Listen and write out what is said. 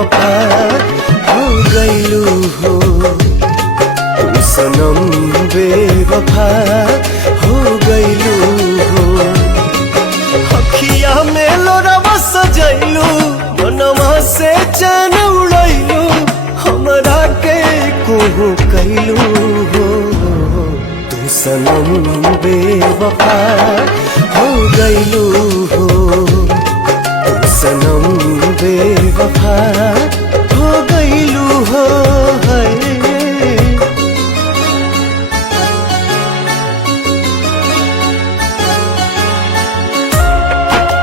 बेवफा हो गईलू हो, तू सनम बेवफा हो गईलू हो। अखिया में लोरवा सजैलू, मनवा से चैन उड़ैलू, हमरा के कोहू कैलू हो, तू सनम बेवफा हो गईलू हो, तू सनम बेवफा